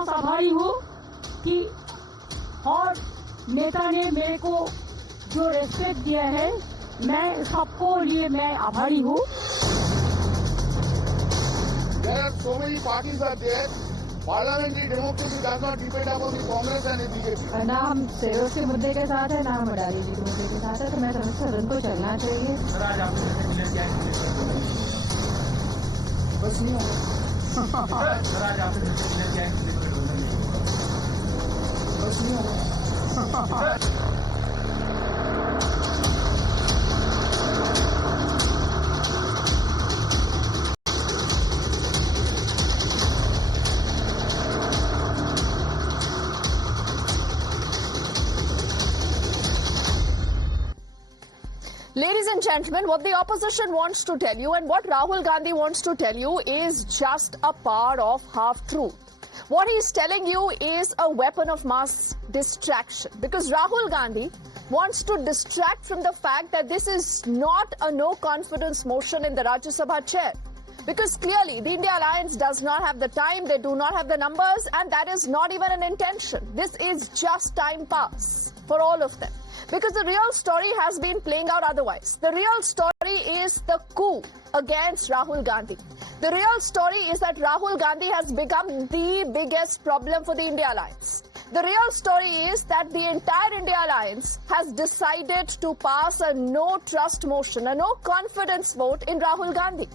पास आभारी हूँ कि और नेता ने मेरे को जो रेस्पेक्ट दिया है, मैं सबको लिए मैं आभारी हूँ। There are so many parties are there. Parliamentary democracy does not depend upon the Congress and the BJP. ना हम सेरोज के मुद्दे के साथ है, ना हम अडानी जी के मुद्दे के साथ है, तो मैं समझता हूँ सदन को चलना चाहिए। बस नहीं होगा। बस नहीं होगा। Ladies and gentlemen, what the opposition wants to tell you and what Rahul Gandhi wants to tell you is just a part of half-truth. What he's telling you is a weapon of mass distraction, because Rahul Gandhi wants to distract from the fact that this is not a no-confidence motion in the Rajya Sabha chair. Because clearly, the India Alliance does not have the time, they do not have the numbers, and that is not even an intention. This is just time pass for all of them. Because the real story has been playing out otherwise. The real story is the coup against Rahul Gandhi. The real story is that Rahul Gandhi has become the biggest problem for the India Alliance. The real story is that the entire India Alliance has decided to pass a no-trust motion, a no-confidence vote in Rahul Gandhi.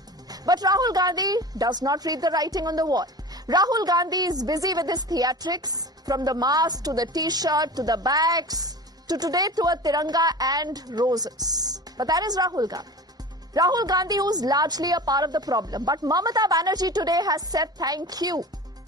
But Rahul Gandhi does not read the writing on the wall. Rahul Gandhi is busy with his theatrics, from the mask to the t-shirt to the bags, to today to a tiranga and roses. But that is Rahul Gandhi. Rahul Gandhi, who is largely a part of the problem. But Mamata Banerjee today has said thank you.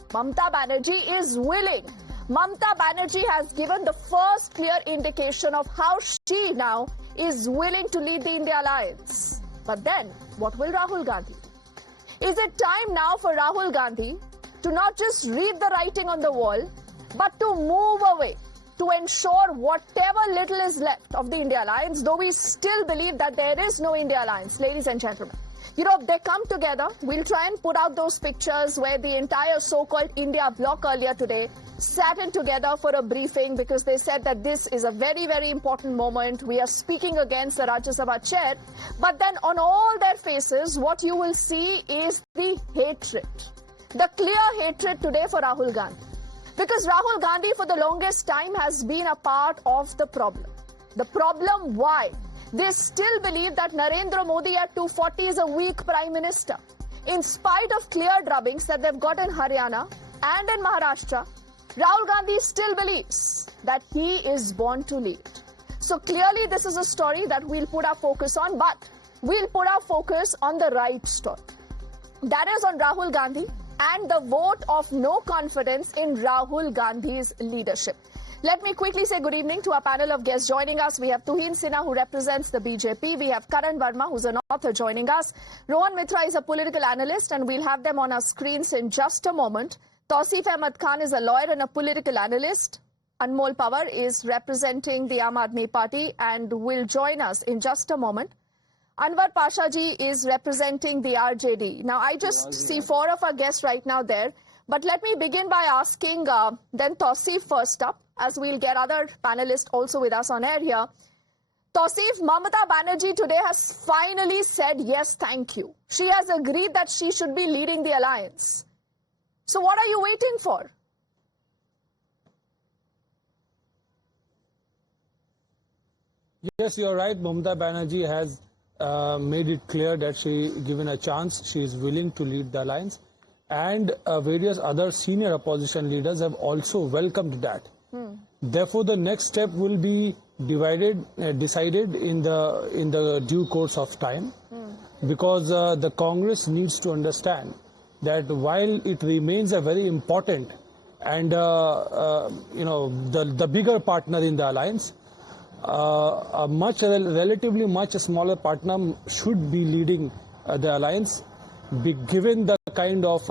Mamata Banerjee is willing. Mamata Banerjee has given the first clear indication of how she now is willing to lead the India Alliance. But then, what will Rahul Gandhi do? Is it time now for Rahul Gandhi to not just read the writing on the wall, but to move away, to ensure whatever little is left of the India Alliance, though we still believe that there is no India Alliance, ladies and gentlemen. You know, they come together. We'll try and put out those pictures where the entire so-called India bloc earlier today sat in together for a briefing, because they said that this is a very, very important moment. We are speaking against the Rajya Sabha chair. But then on all their faces, what you will see is the hatred, the clear hatred today for Rahul Gandhi. Because Rahul Gandhi for the longest time has been a part of the problem. The problem why? They still believe that Narendra Modi at 240 is a weak Prime Minister. In spite of clear drubbings that they've got in Haryana and in Maharashtra, Rahul Gandhi still believes that he is born to lead. So clearly this is a story that we'll put our focus on, but we'll put our focus on the right story. That is on Rahul Gandhi and the vote of no confidence in Rahul Gandhi's leadership. Let me quickly say good evening to our panel of guests joining us. We have Tuhin Sinha, who represents the BJP. We have Karan Verma, who's an author, joining us. Rohan Mitra is a political analyst, and we'll have them on our screens in just a moment. Tausif Ahmed Khan is a lawyer and a political analyst. Anmol Pawar is representing the Aam Aadmi Party and will join us in just a moment. Anwar Pashaji is representing the RJD. Now, I just see four of our guests right now there. But let me begin by asking then Tausif first up, as we'll get other panelists also with us on air here. Tausif, Mamata Banerjee today has finally said yes, thank you. She has agreed that she should be leading the alliance. So what are you waiting for? Yes, you're right. Mamata Banerjee has made it clear that she, given a chance, she is willing to lead the alliance. And various other senior opposition leaders have also welcomed that. Therefore, the next step will be decided in the due course of time, because the Congress needs to understand that while it remains a very important and the bigger partner in the alliance, a relatively much smaller partner should be leading the alliance, given the kind of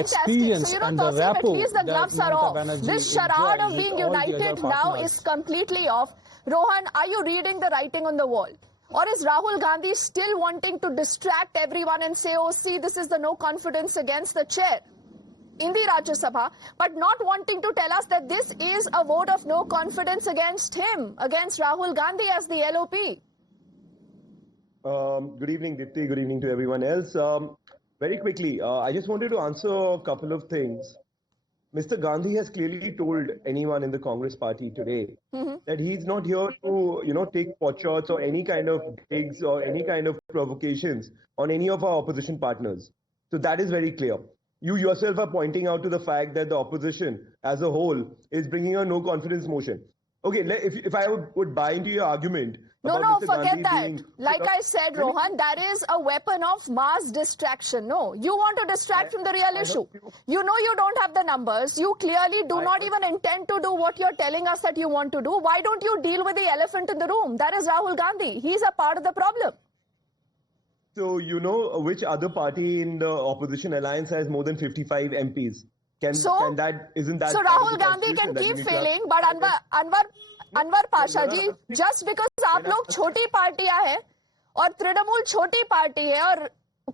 experience so, and the rapport. At least the gloves are off. This charade of being united now is completely off. Rohan, are you reading the writing on the wall? Or is Rahul Gandhi still wanting to distract everyone and say, oh, see, this is the no confidence against the chair? in the Rajya Sabha, but not wanting to tell us that this is a vote of no confidence against him, against Rahul Gandhi as the LOP. Good evening, Dipti. Good evening to everyone else. Very quickly, I just wanted to answer a couple of things. Mr. Gandhi has clearly told anyone in the Congress party today that he's not here to, take potshots or any kind of digs or any kind of provocations on any of our opposition partners. So that is very clear. You yourself are pointing out to the fact that the opposition as a whole is bringing a no confidence motion. Okay, if I would buy into your argument. No, Mr. forget Gandhi that. Like I said, Rohan, that is a weapon of mass distraction. No, you want to distract from the real issue. You know you don't have the numbers. You clearly do not even intend to do what you're telling us that you want to do. Why don't you deal with the elephant in the room? That is Rahul Gandhi. He's a part of the problem. So you know which other party in the opposition alliance has more than 55 MPs? So Rahul Gandhi can keep failing, but Anwar Pasha ji, just because आप लोग छोटी पार्टियां हैं और तृणमूल छोटी party है और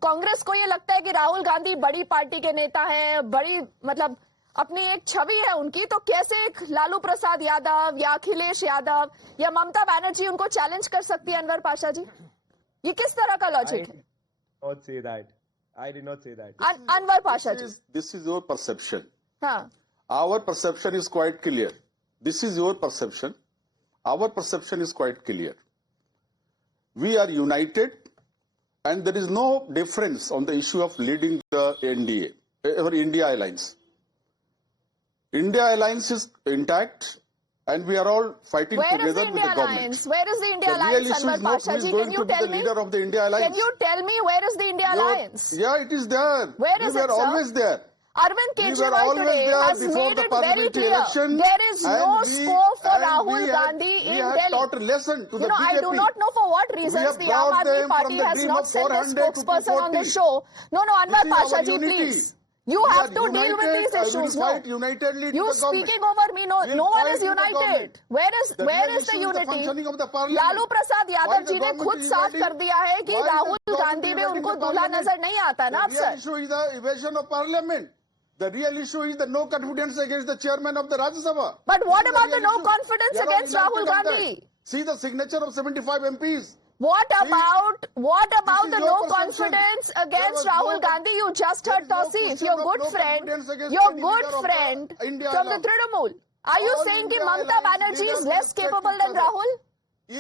कांग्रेस को ये लगता है कि राहुल गांधी बड़ी पार्टी के नेता है, बड़ी मतलब अपनी एक छवि है उनकी, तो कैसे एक लालू प्रसाद यादव या अखिलेश यादव या ममता बनर्जी उनको चैलेंज कर सकती है अनवर पाशा जी? ये किस तरह का लॉजिक है? I did not say that. Anwar Pasha ji. This is your perception. हाँ. Our perception is quite clear. This is your perception. Our perception is quite clear. We are united and there is no difference on the issue of leading the NDA, or India Alliance. India Alliance is intact and we are all fighting together with the government. Where is the India The real Alliance, issue is Anwar not Pasha who is ji? going Can to you be tell the me? leader of the India Alliance. Can you tell me where is the India Alliance? Yeah, it is there. Where is we it, were sir? always there. Arvind We were Kejriwal always today there has before made the it very parliamentary clear. election. There is no and scope for and Rahul we Gandhi we in had Delhi. taught a lesson to the BJP. I do not know for what reasons have the brought Aam Aadmi them Party from the has dream not of sent a 400 to spokesperson on the 240. show. No, Anwar This is our Pasha ji, unity. please. You We have are to deal with these united. issues. We will No, fight unitedly to you the government. speaking over me. No, We'll no one fight is to the united. government. Where is The the real issue is the unity? functioning of the parliament. Lalu Prasad Why Yadav the जी ने government खुद is साफ invading? कर दिया है कि Why the Rahul government Gandhi is में invading उनको the दूल्हा parliament? नजर नहीं आता ना The real अफसर. issue is the evasion of parliament. The real issue is the no confidence against the chairman of the Rajya Sabha. But what This is the about the real no issue. confidence We are all against united Rahul on that. Gandhi? See the signature of 75 MPs. What about is the your no perception. confidence There against was Rahul no- Gandhi? You just there heard is no Tausif, question your of good no friend, confidence against your any good leader of the friend India from the alliance. Trinamool. Are you All saying India कि Mamata alliance Banerjee is leaders less respect capable each than other. Rahul?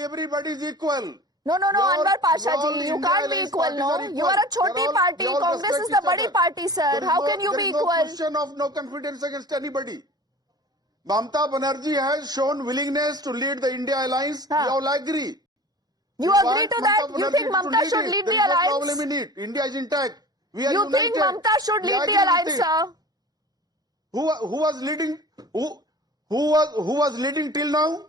Everybody is equal. No, All- Anwar Pasha all ji, you India can't be alliance equal, parties no? are You equal. are a They're choti all- party. they all Congress respect is the each badi other. party, sir. There is How no- can you there be is no equal? question of no confidence against anybody. Mamata Banerjee has shown willingness to lead the India alliance. Huh. We all agree. You We agree want to that? Mamata You Banerjee think to Mamata should it. lead There the is no problem alliance? in it. India is intact. We are You united. think Mamata should We lead agree the with alliance, it. sir? Who was leading? Who was leading till now?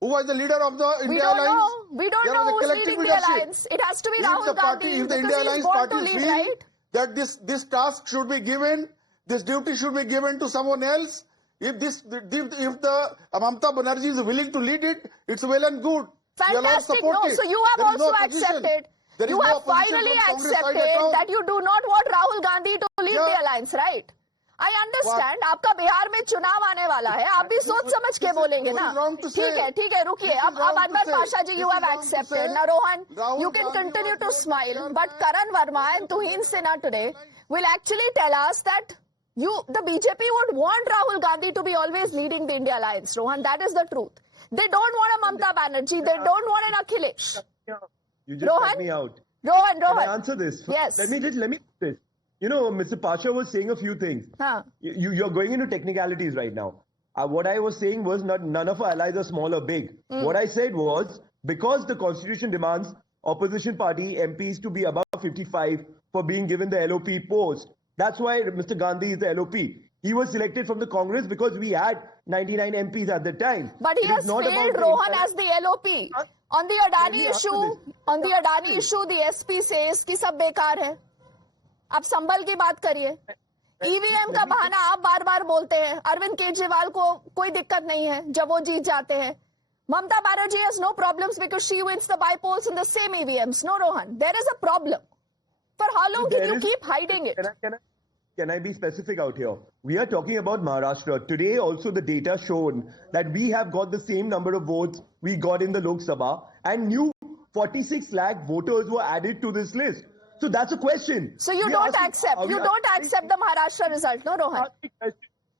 Who was the leader of the We India don't alliance? know. We don't There know was a who's collective leading the leadership. alliance. It has to be If Rahul the party, Gandhi if the because India he's Alliance born to party lead, feel right? that this task should be given, this duty should be given to someone else. If the Mamata Banerjee is willing to lead it, it's well and good. We all Fantastic. support No, it. so you have There is no also opposition. accepted. There is You no have opposition finally from Congress side accepted at all. that you do not want Rahul Gandhi to lead Yeah. the alliance, right? I understand. आपका बिहार में चुनाव आने वाला है. आप भी सोच समझ के बोलेंगे ना. wrong to say. ठीक है, रुकिए. अब wrong to Anwar say. Pasha ji, you This have is wrong to accepted. say. Now, Rohan, Rahul you can Gandhi continue was to not smile, chairman. but Karan Verma and Tuhin Sinha today will actually tell us that the BJP would want Rahul Gandhi to be always leading the India alliance, Rohan. That is the truth. They don't want a Mamata Banerjee. They don't want an Akhilesh. You just Rohan? cut me out. Rohan. Can I answer this? Yes. Let me this. You know, Mr. Pasha was saying a few things. Huh. You're going into technicalities right now. What I was saying was none of our allies are small or big. What I said was, because the constitution demands opposition party MPs to be above 55 for being given the LOP post, that's why Mr. Gandhi is the LOP. He was selected from the Congress because we had 99 MPs at the time. But he It is has not failed about the Rohan entire- as the LOP. On the Adani issue, the SP says कि सब बेकार है. आप संभल की बात करिए. EVM का बहाना आप बार-बार बोलते हैं. अरविंद केजरीवाल को कोई दिक्कत नहीं है जब वो जीत जाते हैं. Mamata Banerjee has no problems because she wins the by-polls in the same EVMs. No, Rohan, there is a problem. For how long can you keep hiding it? can I be specific out here? We are talking about Maharashtra. Today also the data shown that we have got the same number of votes we got in the Lok Sabha, and new 46 lakh voters were added to this list. So that's a question. So you We are don't asking- accept. You don't accept the Maharashtra result, no, Rohan?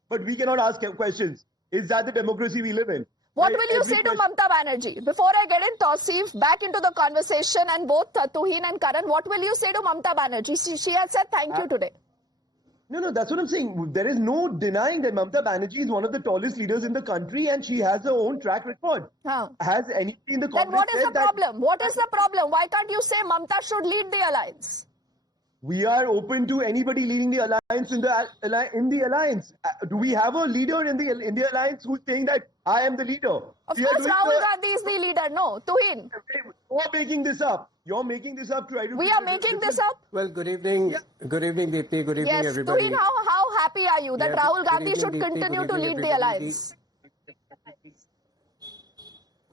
But we cannot ask questions. Is that the democracy we live in? What Right? will you Every say to question- Mamta Banerjee? Before I get in, Tausif, back into the conversation, and both Tuhin and Karan, what will you say to Mamta Banerjee? She has said thank you today. No, that's what I'm saying. There is no denying that Mamta Banerjee is one of the tallest leaders in the country and she has her own track record. Huh. Has anybody in the Then Congress what is the said that problem? What is the problem? Why can't you say Mamta should lead the alliance? we are open to anybody leading the alliance in the alliance? Do we have a leader in the alliance who's saying that I am the leader? Of We are course, doing Rahul Gandhi is the leader. No, Tuhin, You're making this up. You're making this up. we are making this up. Well, good evening. Good evening, Deepthi. Good evening, Yes, everybody. Tuhin, how happy are you that Yeah, Rahul good Gandhi evening, should Deepthi. continue Good to evening, lead the everybody. alliance?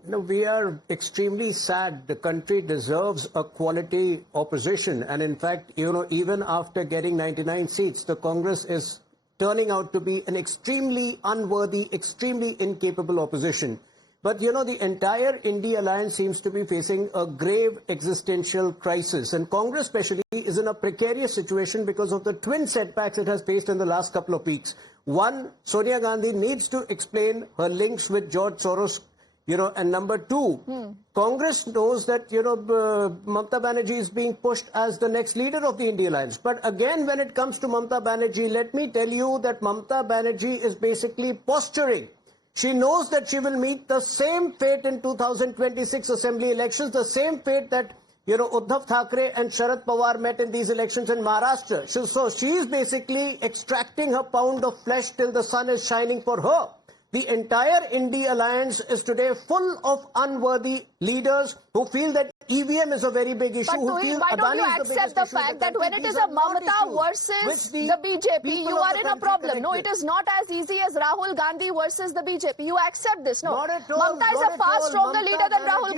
No, we are extremely sad. The country deserves a quality opposition. And in fact, even after getting 99 seats, the Congress is turning out to be an extremely unworthy, extremely incapable opposition. But, the entire India alliance seems to be facing a grave existential crisis. And Congress especially is in a precarious situation because of the twin setbacks it has faced in the last couple of weeks. One, Sonia Gandhi needs to explain her links with George Soros. And number two, Congress knows that, Mamta Banerjee is being pushed as the next leader of the India Alliance. But again, when it comes to Mamta Banerjee, let me tell you that Mamta Banerjee is basically posturing. She knows that she will meet the same fate in 2026 assembly elections, the same fate that, Uddhav Thackeray and Sharad Pawar met in these elections in Maharashtra. So she is basically extracting her pound of flesh till the sun is shining for her. The entire India alliance is today full of unworthy leaders who feel that EVM is a very big issue. But who Tuhin, feel why don't you Adani is the accept biggest the issue in fact that country? when it These is a are not Mamata issues versus which the BJP, people you of are the in a country problem? No, it elected. is not as easy as Rahul Gandhi versus the BJP. You accept this, no? Not at all. Mamta is not a at far all. stronger Mamta leader than Rahul Banerjee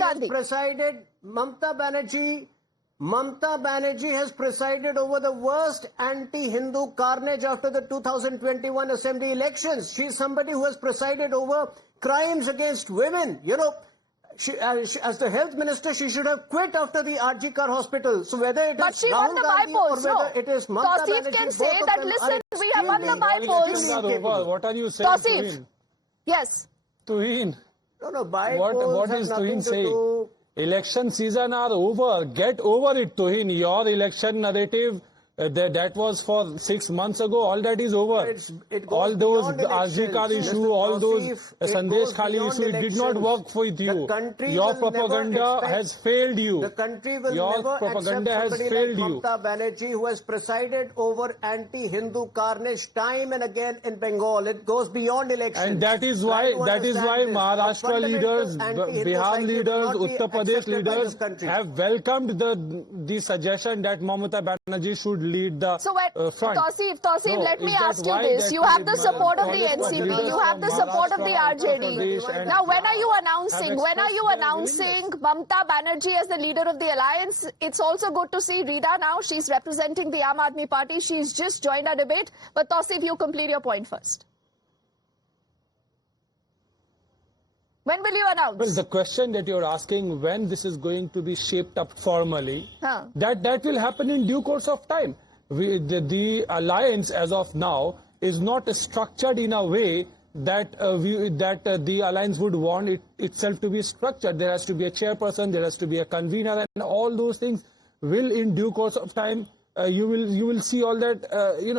Gandhi. Mamta Banerjee has presided over the worst anti-Hindu carnage after the 2021 assembly elections. She is somebody who has presided over crimes against women. She, as the health minister, she should have quit after the RG Kar hospital. So whether it But is she won Rahul the Gandhi bypolls, or no? whether it is Mamta Tausif Banerjee, can both say of that, them listen, are we have won the extremely bypolls. Elections are incapable. over. What are you saying, Tausif. Tuhin? Yes. Tuhin, No, bypolls what have is nothing Tuhin to saying? do. Election season are over. Get over it, Tuhin. Your election narrative that was for 6 months ago. All that is over. It goes All those beyond elections. RG Kar issue, Mr. all those Tausif, it Sandesh goes Khali beyond issue, it did not elections. work with The you. country Your will never propaganda expect- has failed you. The country will Your never propaganda accept has somebody failed like you. Mamta Banerjee, who has presided over anti-Hindu carnage time and again in Bengal. It goes beyond elections. And that is Try why to understand this. Maharashtra Fundamental leaders, anti-Hindu Bihar psyche will leaders, not be Uttar Pradesh accepted by leaders this country. have welcomed the suggestion that Mamata Banerjee should lead the So when front. Tausif, No, let me is that ask you why this. that You have the the support of the Congress NCP. leaders You have the from support of the Maharashtra, Uttar RJD. Pradesh and Now, when are you have announcing? When are you expressed their announcing Mamta Banerjee as the leader of the alliance? It's also good to see Rita now. She's representing the Aam Aadmi Party. She's just joined our debate. But Tausif, you complete your point first. When will you announce? Well, the question that you're asking, when this is going to be shaped up formally, Huh. that will happen in due course of time. The alliance as of now is not structured in a way that the alliance would want itself to be structured. There has to be a chairperson, there has to be a convener, and all those things will in due course of time you will see all that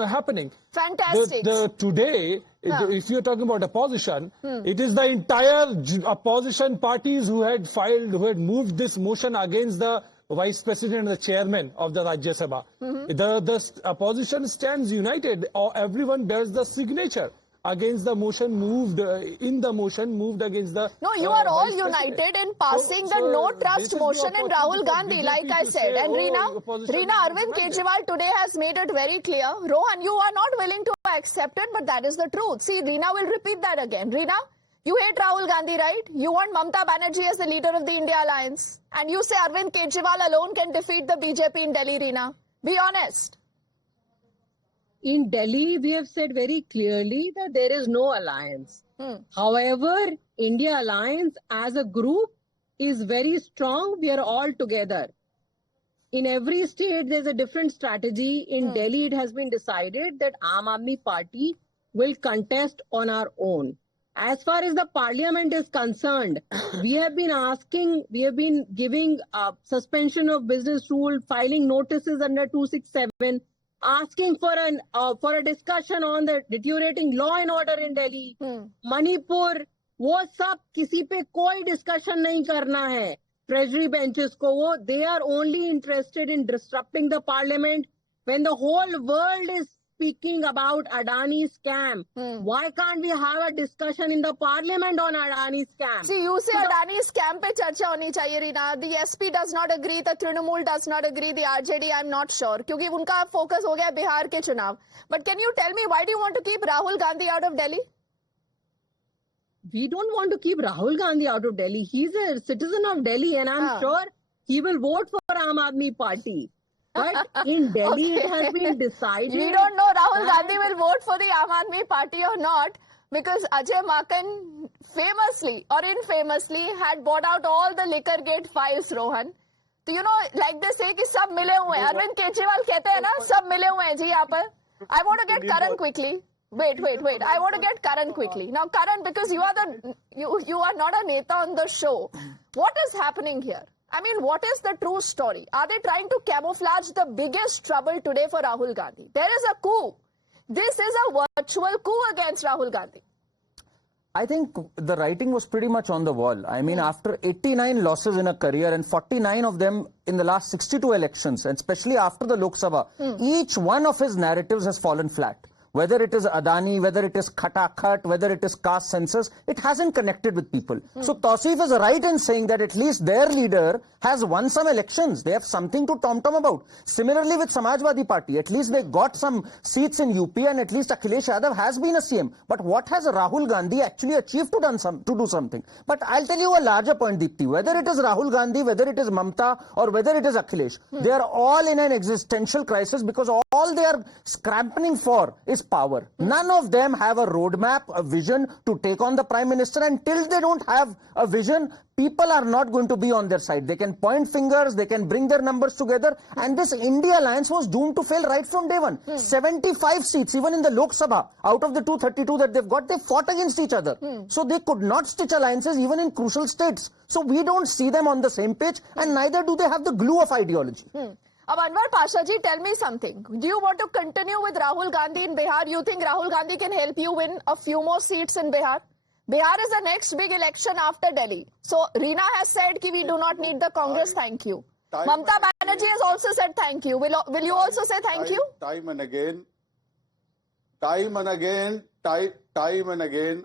happening. Fantastic. Today, if you're talking about opposition, it is the entire opposition parties who had moved this motion against the Vice President and the Chairman of the Rajya Sabha. The opposition stands united, or everyone bears the signature against the motion moved, moved against the... No, you are all Vice President. united in passing the no this trust is the motion in Rahul opportunity for Gandhi, like BJP I to said. say, And oh, opposition Rina is Arvind united. Kejriwal today has made it very clear. Rohan, you are not willing to accept it, but that is the truth. See, Rina will repeat that again. Rina, you hate Rahul Gandhi, right? You want Mamta Banerjee as the leader of the India Alliance. And you say Arvind Kejriwal alone can defeat the BJP in Delhi, Rina. Be honest. in Delhi, we have said very clearly that there is no alliance. However, India Alliance as a group is very strong. We are all together. In every state, there's a different strategy. In Delhi, it has been decided that Aam Aadmi Party will contest on our own. As far as the parliament is concerned, we have been giving suspension of business rule, filing notices under 267, asking for a discussion on the deteriorating law and order in Delhi, Manipur, वो सब किसी पे कोई discussion नहीं करना है. Treasury benches ko, they are only interested in disrupting the parliament. When the whole world is speaking about Adani scam, why can't we have a discussion in the parliament on Adani scam? See, you say Adani scam pe charcha honi chahiye, Reena. The SP does not agree, the Trinamool does not agree, the RJD I'm not sure, क्योंकि उनका focus हो गया बिहार के चुनाव. But can you tell me why do you want to keep Rahul Gandhi out of Delhi? We don't want to keep Rahul Gandhi out of Delhi. He's a citizen of Delhi and I'm sure he will vote for Aam Aadmi Party. But in Delhi, it has been decided. We don't know Rahul Gandhi will vote for the Aam Aadmi Party or not, because Ajay Maken famously or infamously had bought out all the liquor gate files, Rohan. So, you know, like they say, कि सब मिले हुए हैं. Arvind Kejriwal कहते हैं ना, सब मिले हुए हैं जी यहाँ पर. I want to get Karan quickly. Wait. I want to get Karan quickly. Now, Karan, because you are not a neta on the show. What is happening here? I mean, what is the true story? Are they trying to camouflage the biggest trouble today for Rahul Gandhi? There is a coup. This is a virtual coup against Rahul Gandhi. I think the writing was pretty much on the wall. I mean, after 89 losses in a career and 49 of them in the last 62 elections, and especially after the Lok Sabha, each one of his narratives has fallen flat. Whether it is Adani, whether it is Khatakhat, whether it is caste census, it hasn't connected with people. So Tausif is right in saying that at least their leader has won some elections. They have something to tom-tom about. Similarly with Samajwadi Party, at least they got some seats in UP and at least Akhilesh Yadav has been a CM. But what has Rahul Gandhi actually achieved to do something? But I'll tell you a larger point, Deepti. Whether it is Rahul Gandhi, whether it is Mamta or whether it is Akhilesh, they are all in an existential crisis because all they are scrapping for is power. None of them have a roadmap, a vision to take on the Prime Minister. Until they don't have a vision, people are not going to be on their side. They can point fingers, they can bring their numbers together, and this India Alliance was doomed to fail right from day one. 75 seats, even in the Lok Sabha, out of the 232 that they've got, they fought against each other. So they could not stitch alliances even in crucial states. So we don't see them on the same page, and neither do they have the glue of ideology. अब Anwar Pasha ji, tell me something. Do you want to continue with Rahul Gandhi in Bihar? You think Rahul Gandhi can help you win a few more seats in Bihar? Bihar is the next big election after Delhi. So Reena has said that we do not need the Congress, thank you. Mamta Banerjee has also said thank you. Will you also say thank you? Time and again,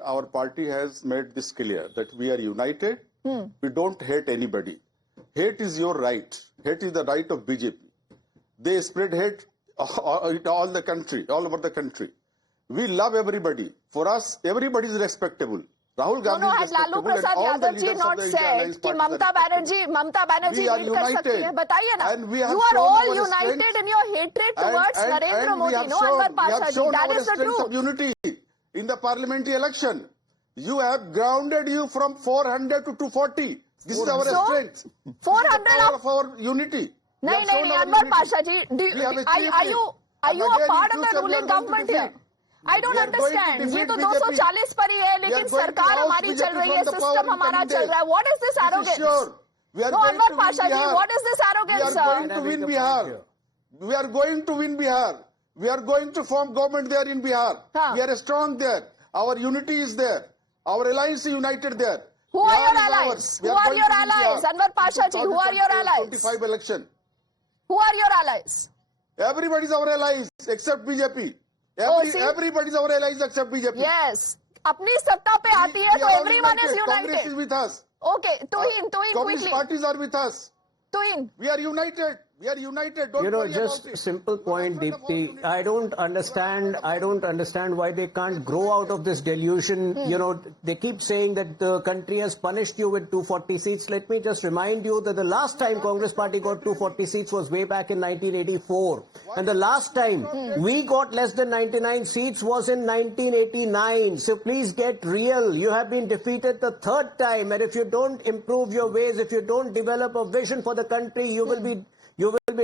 our party has made this clear that we are united. We don't hate anybody. Hate is your right. Hate is the right of BJP. They spread hate all the country, all over the country. We love everybody. For us, everybody is respectable. Rahul Gandhi is respectable. Lalu Prasad Yadav ji not said कि Mamta Banerjee are नहीं कर सकती है. बताइए ना. You are all united in your hatred towards Narendra Modi. No, Anwar Pasha ji. That is the truth. Of unity in the parliamentary election. You have grounded you from 400 to 240. This is our strength. 400 of our unity. नहीं, Anwar Pasha ji, are you a part of the ruling government here? I don't understand. ये तो 240 पर ही है, लेकिन सरकार हमारी चल रही है, सिस्टम हमारा चल रहा है. What is this arrogance? No, Anwar Pasha ji, what is this arrogance? We are going to win Bihar. We are going to win Bihar. We are going to form government there in Bihar. We are strong there. Our unity is there. Our alliance is united there. Who are your allies? Who are your allies? Anwar Pasha ji, who are your allies? 25 election. Who are your allies? Everybody is our allies except BJP. Everybody is our allies except BJP. Yes. अपनी सत्ता पे आती है तो everyone is united. Congress is with us. Okay, Tuhin, quickly. Communist parties are with us. Tuhin. We are united. We are united. Don't You know, worry just about a it. simple point, Deepti. I don't understand why they can't grow out of this delusion. You know, they keep saying that the country has punished you with 240 seats. Let me just remind you that the last time Congress party got 240 seats was way back in 1984. And the last time we got less than 99 seats was in 1989. So please get real. You have been defeated the third time. And if you don't improve your ways, if you don't develop a vision for the country, you will be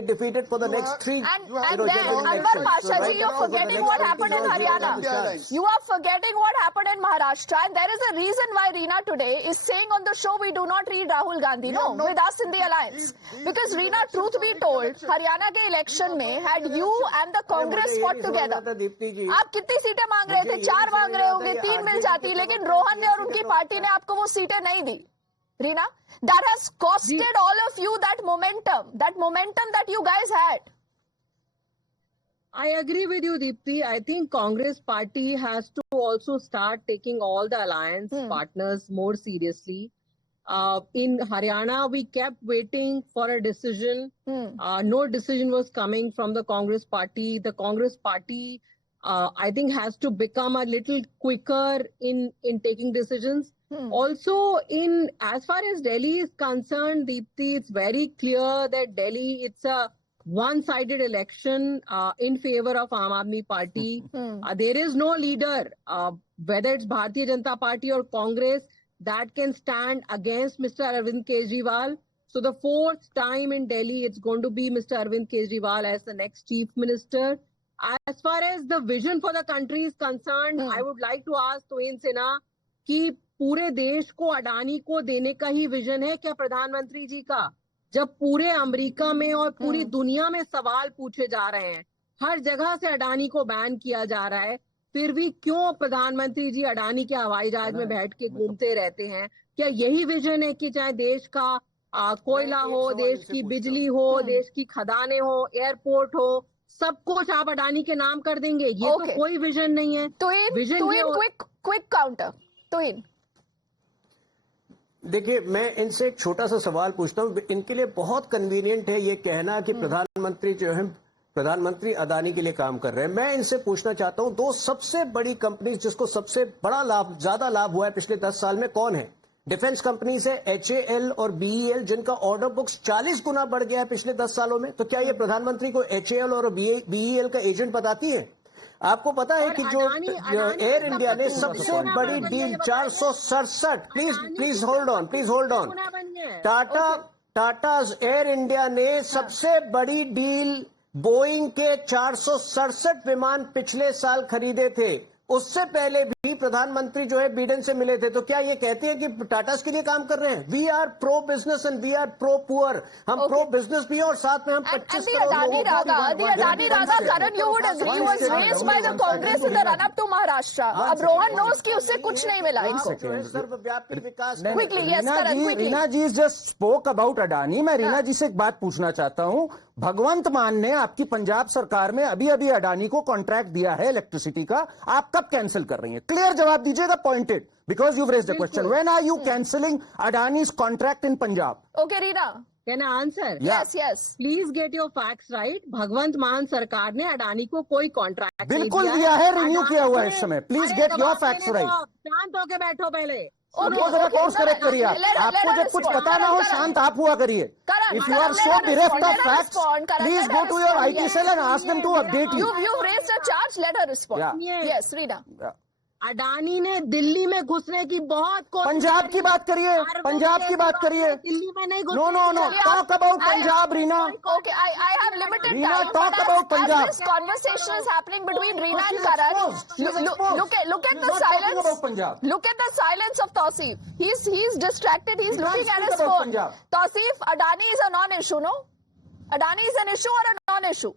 defeated for the next three. And general then, Anwar elections. Pasha So right ji, you're now, for the forgetting next what 20 happened in years, you don't have a Haryana. chance. You are forgetting what happened in Maharashtra, and there is a reason why Reena today is saying on the show we do not read Rahul Gandhi. No, with us in the alliance. Because Reena, truth be told, Haryana के election में had you and the Congress fought together. आप कितनी सीटें मांग रहे थे? 4 मांग रहे होंगे, 3 मिल जाती, लेकिन रोहन ने और उनकी पार्टी ने आपको वो सीटें नहीं दी. Reena, that has costed all of you that momentum that you guys had. I agree with you, Deepti. I think Congress party has to also start taking all the alliance partners more seriously. In Haryana, we kept waiting for a decision. No decision was coming from the Congress party. The Congress party, I think, has to become a little quicker in taking decisions. Also, as far as Delhi is concerned, Deepti, it's very clear that Delhi, it's a one-sided election in favor of Aam Aadmi Party. There is no leader, whether it's Bharatiya Janata Party or Congress, that can stand against Mr. Arvind Kejriwal. So the 4th time in Delhi, it's going to be Mr. Arvind Kejriwal as the next chief minister. As far as the vision for the country is concerned, I would like to ask Tuhin Sinha कि पूरे देश को अडानी को देने का ही vision है क्या प्रधानमंत्री जी का? जब पूरे अमेरिका में और पूरी दुनिया में सवाल पूछे जा रहे हैं, हर जगह से अडानी को बैन किया जा रहा है, फिर भी क्यों प्रधानमंत्री जी अडानी के हवाई जहाज में बैठ के घूमते रहते हैं? क्या यही विजन है कि चाहे देश का कोयला हो, देश की बिजली हो, देश की खदानें हो, एयरपोर्ट हो, सब कुछ आप अडानी के नाम कर देंगे? ये तो कोई विजन नहीं है. Quick counter. तुहिन, देखिए, मैं इनसे एक छोटा सा सवाल पूछता हूँ. इनके लिए बहुत कन्वीनियंट है ये कहना कि प्रधानमंत्री जो है, प्रधानमंत्री अडानी के लिए काम कर रहे हैं. मैं इनसे पूछना चाहता हूँ, 2 सबसे बड़ी कंपनीज जिसको सबसे बड़ा लाभ, ज्यादा लाभ हुआ है पिछले 10 साल में, कौन है? डिफेंस कंपनीज है HAL और BEL, जिनका ऑर्डर बुक्स 40 गुना बढ़ गया है पिछले 10 सालों में. तो क्या ये प्रधानमंत्री को HAL और BEL का एजेंट बताती है? आपको पता है कि जो एयर इंडिया ने सबसे बड़ी deal 467, please hold on, Tatas air India ने सबसे बड़ी डील बोइंग के 467 विमान पिछले साल खरीदे थे. उससे पहले भी प्रधानमंत्री जो है बिडेन से मिले थे. तो क्या ये कहते हैं कि टाटास के लिए काम कर रहे हैं? We are pro business and we are pro poor. हम प्रो बिजनेस भी हैं और साथ में हम 25 करोड़ लोगों को Adani Raga, Karan, you would agree, was raised by the Congress in the run-up to Maharashtra. अब रोहन knows कि उससे कुछ नहीं मिला इनको. सर्वव्यापी विकास. Quickly, yes, Karan, quickly. Reena ji just spoke about Adani. मैं रीना जी से एक बात पूछना चाहता हूं. भगवंत मान ने आपकी पंजाब सरकार में अभी अडानी को कॉन्ट्रैक्ट दिया है इलेक्ट्रिसिटी का. आप कब कैंसिल कर रही हैं? क्लियर जवाब दीजिएगा, pointed, because you raised the question. When are you cancelling Adani's contract in Punjab? Okay, Reena. Can I answer? Yes. Please get your facts right. भगवंत मान सरकार ने अडानी को कोई कॉन्ट्रैक्ट बिल्कुल दिया है, रिन्यू किया हुआ है इस समय. Please get your facts right. शांत होके बैठो पहले. जरा कोर्स करेक्ट करिए. आपको जब कुछ पता ना हो, शांत आप हुआ करिए. If you are so bereft of facts, please go to your IT cell and ask them to update you. You've raised a charge, let her respond. Yes, Reena. Adani ने दिल्ली में घुसने की बहुत कोशिश. पंजाब की बात करिए, पंजाब की बात करिए. दिल्ली में नहीं घुसने. No. Talk about Punjab, Reena. Okay, I have limited Reena, time. talk about Punjab. This conversation is happening between Reena and Karan. Look at the Not talking silence. about Punjab. Look at the silence of Tausif. He's distracted. He's You can't looking at speak his about phone. Punjab. Tausif, Adani is a non-issue, no? Adani is an issue or a non-issue?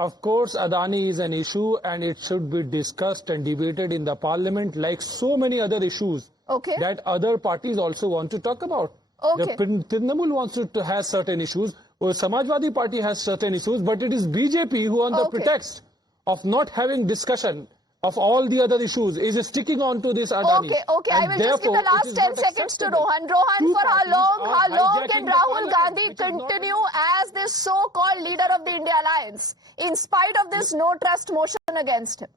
Of course, Adani is an issue and it should be discussed and debated in the parliament like so many other issues Okay. that other parties also want to talk about. Okay. The Trinamool wants to have certain issues, or Samajwadi Party has certain issues, but it is BJP who, on the Okay. pretext of not having discussion of all the other issues is sticking on to this Adani. Okay. I will just give the last 10 seconds to Rohan. Rohan, for how long can Rahul Gandhi continue as this so-called leader of the India Alliance, in spite of this no trust motion against him?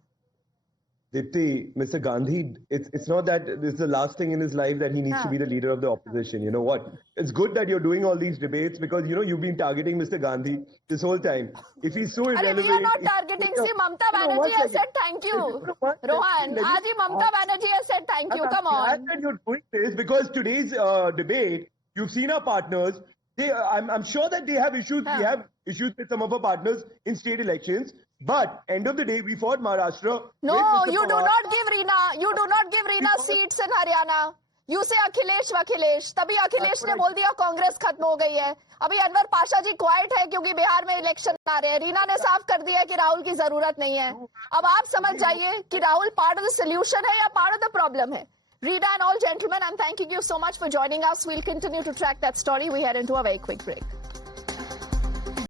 Dipti, Mr. Gandhi, it's not that this is the last thing in his life that he needs to be the leader of the opposition. You know what? It's good that you're doing all these debates because, you know, you've been targeting Mr. Gandhi this whole time. If he's so irrelevant... we are not targeting. See, Mamata Banerjee has said thank you. Rohan, Aji Mamata Banerjee has said thank you. Come on. I'm glad that you're doing this because today's debate, you've seen our partners. I'm sure that they have issues. We have issues with some of our partners in state elections. But end of the day, we fought Maharashtra. No, you do not give Reena seats in Haryana. You say Akhilesh Vakhilesh. तभी अखिलेश ने बोल दिया कांग्रेस खत्म हो गई है. अभी अनवर पाशा जी quite है क्योंकि बिहार में इलेक्शन आ रहे हैं. रीना ने साफ कर दिया कि राहुल की जरूरत नहीं है. अब आप समझ जाइए कि Rahul part of the solution है या पार्ट ऑफ द प्रॉब्लम है. Rita and all gentlemen, I'm thanking you so much for joining us. We'll continue to track that story. We head into a very quick break.